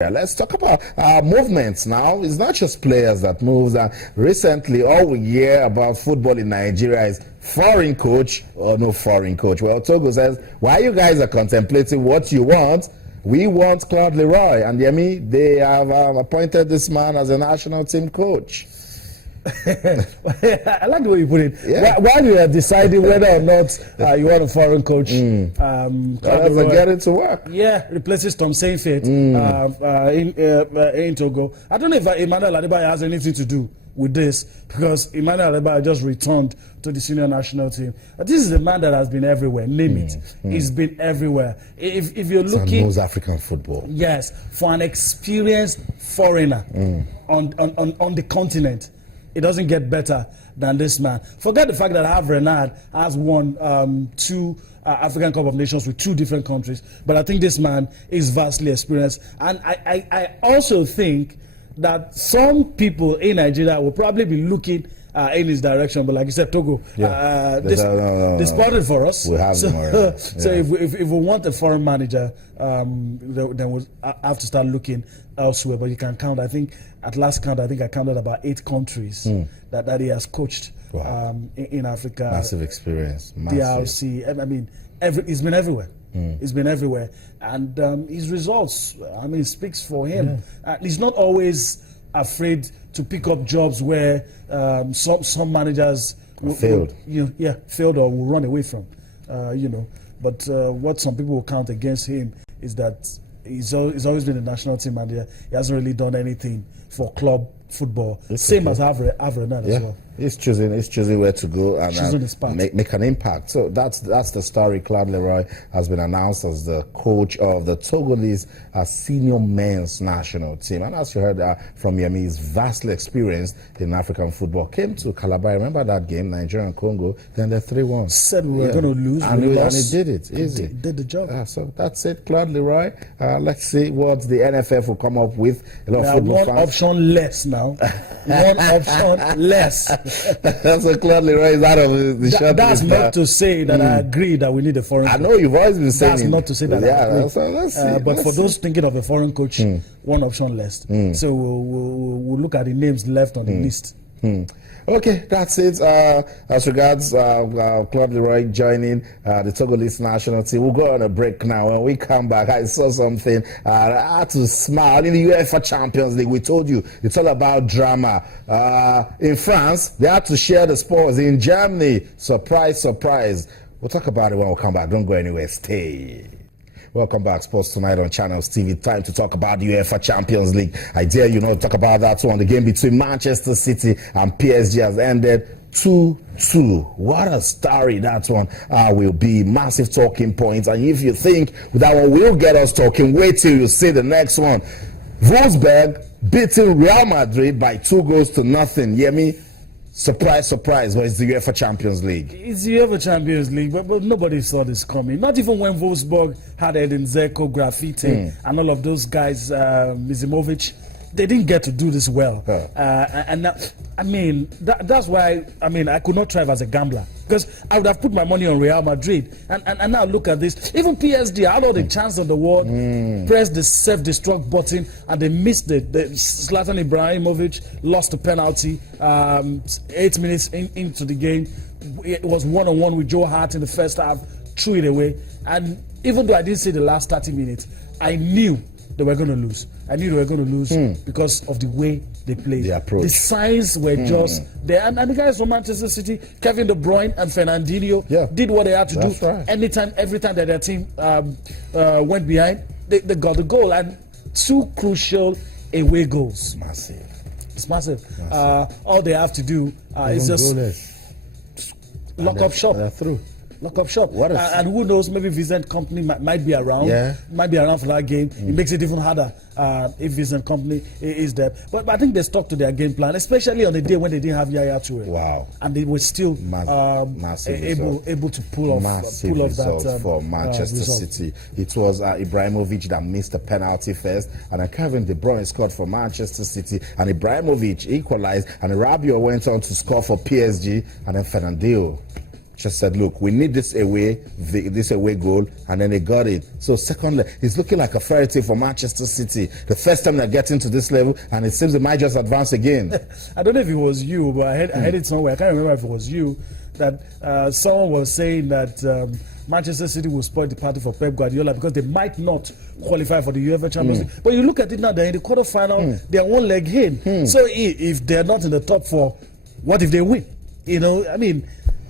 Yeah, let's talk about movements now. It's not just players that move. Recently, all we hear about football in Nigeria is foreign coach or no foreign coach. Well, Togo says, while you guys are contemplating what you want, we want Claude Leroy. And Yemi, they have appointed this man as a national team coach. I like the way you put it. Yeah. While you are deciding whether or not you want a foreign coach, Get it to work. Yeah, replaces Tom Saintfiet in Togo. I don't know if Emmanuel Adebayo has anything to do with this, because Emmanuel Adebayo just returned to the senior national team. But this is a man that has been everywhere. Name it. He's been everywhere. If you're looking, knows African football. Yes, for an experienced foreigner on the continent, it doesn't get better than this man. Forget the fact that Hervé Renard has won two African Cup of Nations with two different countries, but I think this man is vastly experienced. And I also think that some people in Nigeria will probably be looking in his direction, but like you said, Togo, they spotted for us. We have so, them so if we want a foreign manager, then we'll have to start looking elsewhere. But you can count, I think, at last count, I counted about 8 countries that he has coached in Africa. Massive experience. Massive. DRC, I mean, he's been everywhere. He's been everywhere. And his results, speaks for him. He's not always afraid to pick up jobs where some managers failed. Failed or will run away from, But what some people will count against him is that he's always been a national team manager. He hasn't really done anything for club football. Same as Hervé Renard as well. He's choosing where to go and make an impact. So that's the story. Claude Leroy has been announced as the coach of the Togolese senior men's national team. And as you heard from Yemi, he's vastly experienced in African football. Came to Calabar. Remember that game, Nigeria and Congo? Then they're 3-1. Said we were going to lose. And he did it. Easy. Did the job. So that's it, Claude Leroy. Let's see what the NFF will come up with. A lot of football fans. Option less now. One option less. That's what Claude Leroy is out of the shot. That's not to say that I agree that we need a foreign coach. I know you've always been saying that's not to say that I agree. So let's see. But for those thinking of a foreign coach, one option less. So we'll look at the names left on the list. Okay, that's it. As regards Claude Leroy joining the Togolese national team, we'll go on a break now. When we come back, I saw something. I had to smile. In the UEFA Champions League, we told you it's all about drama. In France, they had to share the spoils. In Germany, surprise, surprise. We'll talk about it when we come back. Don't go anywhere. Stay. Welcome back, Sports Tonight on Channels TV. Time to talk about the UEFA Champions League. I dare you not to talk about that one. The game between Manchester City and PSG has ended 2-2. What a story that one will be. Massive talking points. And if you think that one will get us talking, wait till you see the next one. Wolfsburg beating Real Madrid by 2-0. Hear me? Surprise, surprise, but it's the UEFA Champions League. It's the UEFA Champions League, but nobody saw this coming. Not even when Wolfsburg had Edin Dzeko, Graffiti, and all of those guys, Mizimovic, they didn't get to do this well. That's why, I could not thrive as a gambler. Because I would have put my money on Real Madrid. And now look at this. Even PSG had all the chance in the world, pressed the self-destruct button, and they missed it. Zlatan Ibrahimovic lost the penalty 8 minutes into the game. It was one-on-one with Joe Hart in the first half, threw it away. And even though I didn't see the last 30 minutes, I knew they were going to lose. I knew they were going to lose because of the way they played. The approach. The signs were just there. And the guys from Manchester City, Kevin De Bruyne and Fernandinho, did what they had to do. Right. Every time that their team went behind, they got the goal. And 2 crucial away goals. Massive. It's massive. All they have to do is just lock up shop. They're through. Lock up shop. And who knows, maybe Vincent Company might be around. Might be around for that game. It makes it even harder if Vincent Company is there. But I think they stuck to their game plan, especially on the day when they didn't have Yaya Toure. Wow. And they were still able to pull off that for Manchester City. It was Ibrahimovic that missed the penalty first, and then Kevin De Bruyne scored for Manchester City, and Ibrahimovic equalized, and Rabiot went on to score for PSG, and then Fernandinho just said, look, we need this away goal, and then they got it. So second leg, it's looking like a fairy tale for Manchester City. The first time they're getting to this level, and it seems they might just advance again. I don't know if it was you, but I heard it somewhere. I can't remember if it was you, that someone was saying that Manchester City will spoil the party for Pep Guardiola because they might not qualify for the UEFA Champions League. But you look at it now, they're in the quarterfinal, they're one leg in. So if they're not in the top 4, what if they win? You know, I mean,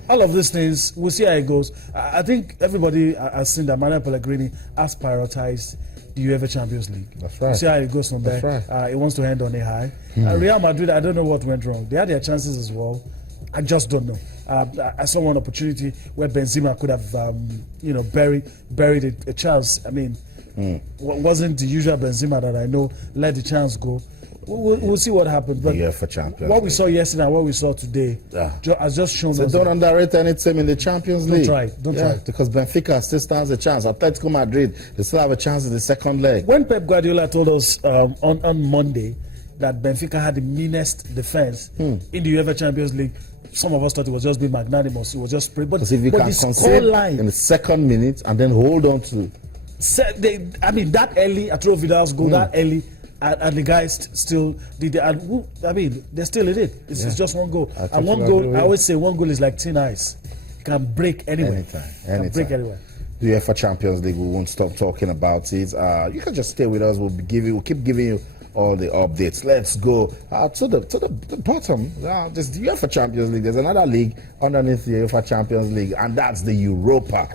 all of these things, we'll see how it goes. I think everybody has seen that Manuel Pellegrini has prioritized the UEFA Champions League. That's right. We'll see how it goes from there. Right. It wants to end on a high. Real Madrid, I don't know what went wrong. They had their chances as well. I just don't know. I saw one opportunity where Benzema could have, buried a chance. I mean, wasn't the usual Benzema that I know let the chance go. We'll see what happens. But for Champions what we saw yesterday and what we saw today has just shown us. Don't underrate any team in the Champions League. Don't try. Because Benfica still stands a chance. Atletico Madrid, they still have a chance in the second leg. When Pep Guardiola told us on Monday that Benfica had the meanest defense in the UEFA Champions League, some of us thought it was just being magnanimous. It was just spray. But if you can concede in the second minute and then hold on to. That early, Arturo Vidal's goal, that early. And the guys still did it. I mean, they still did it. It's just one goal. And one goal, I always say one goal is like thin ice. It can break anywhere. Anytime. Break anywhere. The UEFA Champions League, we won't stop talking about it. You can just stay with us. We'll keep giving you all the updates. Let's go to the bottom. This the UEFA Champions League. There's another league underneath the UEFA Champions League, and that's the Europa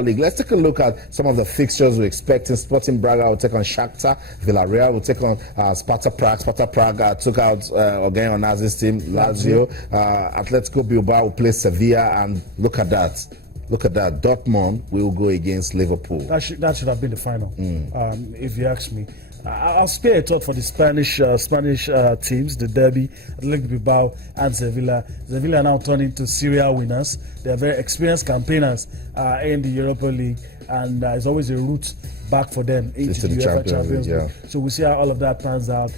League. Let's take a look at some of the fixtures we're expecting. Sporting Braga will take on Shakhtar. Villarreal will take on Sparta Prague. Sparta Prague took out again on Nazi's team, Lazio. Atletico Bilbao will play Sevilla, and look at that. Dortmund will go against Liverpool. That should have been the final, if you ask me. I'll spare a thought for the Spanish teams, the Derby, Athletic Bilbao and Sevilla. Sevilla now turning into serial winners. They are very experienced campaigners in the Europa League, and it's always a route back for them into the UEFA Champions League. So we'll see how all of that pans out.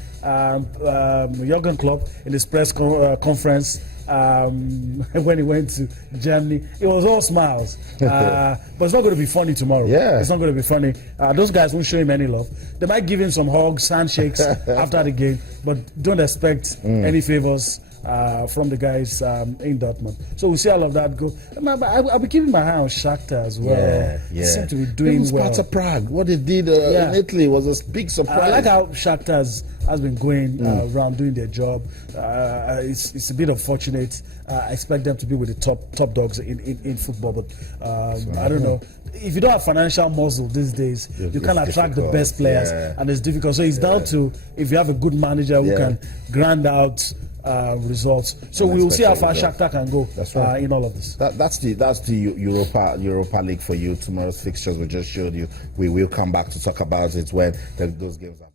Jurgen Klopp in his press conference when he went to Germany, it was all smiles. But it's not going to be funny tomorrow. It's not going to be funny. Those guys won't show him any love. They might give him some hugs, handshakes after the game, but don't expect any favors from the guys in Dortmund. So we'll see all of that go. I'll be keeping my eye on Shakhtar as well. They seem to be doing well. Sparta Prague, what they did in Italy was a big surprise. I like how Shakhtar has been going around doing their job. It's a bit unfortunate. I expect them to be with the top dogs in football, but I don't know. If you don't have financial muscle these days, you can't attract the best players, and it's difficult. So it's down to if you have a good manager who can grind out results. So we will see how far Shakhtar can go in all of this. That's the Europa League for you. Tomorrow's fixtures we just showed you. We will come back to talk about it when those games are.